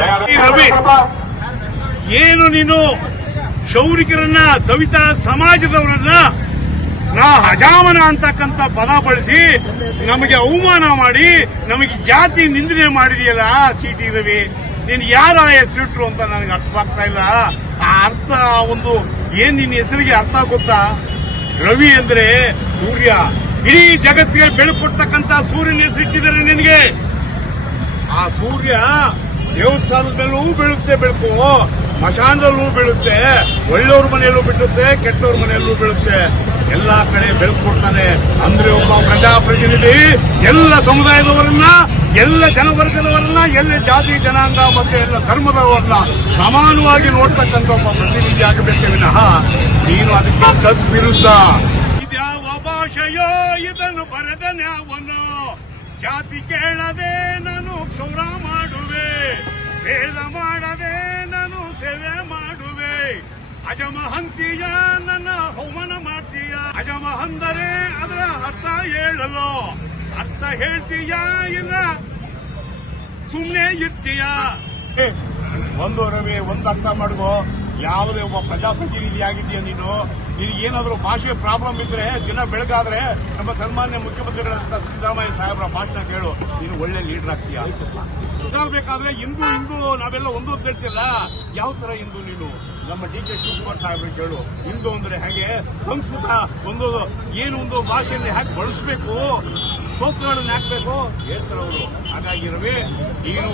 ರವಿ, ಏನು ನೀನು ಶೌರಿಕರನ್ನ ಸವಿತಾ ಸಮಾಜದವರನ್ನ ನಾ ಹಜಾಮನ ಅಂತಕ್ಕಂಥ ಪದ ಬಳಸಿ ನಮಗೆ ಅವಮಾನ ಮಾಡಿ, ನಮಗೆ ಜಾತಿ ನಿಂದನೆ ಮಾಡಿದೆಯಲ್ಲ ಸಿ ಟಿ ರವಿ? ನೀನು ಯಾರ ಹೆಸರಿಟ್ರು ಅಂತ ನನಗೆ ಅರ್ಥವಾಗ್ತಾ ಇಲ್ಲ. ಆ ಅರ್ಥ ಒಂದು ಏನ್ ನಿನ್ನ ಹೆಸರಿಗೆ ಅರ್ಥ ಗೊತ್ತಾ ರವಿ ಅಂದ್ರೆ ಸೂರ್ಯ. ಇಡೀ ಜಗತ್ತಿಗೆ ಬೆಳಕು ಕೊಡ್ತಕ್ಕಂಥ ಸೂರ್ಯನ ಹೆಸರಿಟ್ಟಿದ್ದಾರೆ ನಿನಗೆ. ಆ ಸೂರ್ಯ ದೇವಸ್ಥಾನದ ಮೇಲೂ ಬೀಳುತ್ತೆ ಬೆಳಕು. ಮಶಾನದಲ್ಲೂ ಬೀಳುತ್ತೆ. ಒಳ್ಳೆಯವ್ರ ಮನೆಯಲ್ಲೂ ಬಿಡುತ್ತೆ ಕೆಟ್ಟವ್ರ ಮನೆಯಲ್ಲೂ ಬೀಳುತ್ತೆ. ಎಲ್ಲಾ ಕಡೆ ಬೆಳಕು ಕೊಡ್ತಾನೆ. ಅಂದ್ರೆ ಒಬ್ಬ ಪ್ರಜಾಪ್ರತಿನಿಧಿ, ಎಲ್ಲ ಸಮುದಾಯದವರನ್ನ, ಎಲ್ಲ ಜನವರ್ಗದವರನ್ನ, ಎಲ್ಲ ಜಾತಿ, ಜನಾಂಗ, ಮತ್ತೆ ಎಲ್ಲ ಧರ್ಮದವರನ್ನ ಸಮಾನವಾಗಿ ನೋಡ್ತಕ್ಕಂಥ ಒಬ್ಬ ಪ್ರತಿನಿಧಿ ಆಗಬೇಕೆ ವಿನಃ. ನೀನು ಅದಕ್ಕೆ ತದ್ವಿರುದ್ಧ. ಇದ್ಯಾವ ಭಾಷೆಯೋ ಇದನ್ನು ಬರೆದನ್ಯಾವನು? ಜಾತಿ ಕೇಳದೆ ನಾನು ಅಜಮ ಹಂತೀಯ ನನ್ನ ಹೋಮನ ಮಾಡ್ತೀಯ ಅಜಮ ಅಂದರೆ ಅದರ ಅರ್ಥ ಹೇಳಲು ಅರ್ಥ ಹೇಳ್ತೀಯ ಇಲ್ಲ ಸುಮ್ಮನೆ ಇರ್ತೀಯ? ಒಂದು ರವಿ, ಒಂದು ಅರ್ಥ ಮಾಡುವ ಯಾವುದೇ ಒಬ್ಬ ಪ್ರಜಾಪ್ರತಿನಿಧಿ ಆಗಿದೆಯಾ ನೀನು? ಏನಾದರೂ ಭಾಷೆ ಪ್ರಾಬ್ಲಮ್ ಇದ್ರೆ ದಿನ ಬೆಳಗಾದ್ರೆ ನಮ್ಮ ಸನ್ಮಾನ್ಯ ಮುಖ್ಯಮಂತ್ರಿಗಳಂತ ಸಿದ್ದರಾಮಯ್ಯ ಸಾಹೇಬರ ಭಾಷಣ ಕೇಳು. ನೀನು ಒಳ್ಳೆ ಲೀಡರ್ ಆಗ್ತೀಯ. ಇದಾಗಬೇಕಾದ್ರೆ ಹಿಂದೂ ಹಿಂದೂ ನಾವೆಲ್ಲ ಒಂದು ಅಂತ ಹೇಳ್ತಿಲ್ಲ. ಯಾವ ತರ ಹಿಂದೂ ನೀನು? ನಮ್ಮ ಡಿ ಕೆ ಶಿವಕುಮಾರ್ ಸಾಹೇಬ್ರು ಕೇಳು. ಹಿಂದೂ ಅಂದ್ರೆ ಹೇಗೆ? ಸಂಸ್ಕೃತ ಒಂದು ಏನು ಒಂದು ಭಾಷೆಯನ್ನು ಹೇಗೆ ಬಳಸಬೇಕು? ಸೋತ್ರಗಳನ್ನು ಹಾಕ್ಬೇಕು? ಹೇಳ್ತಾರೆ ಅವರು ಹಾಗಾಗಿ ರವಿ ನೀನು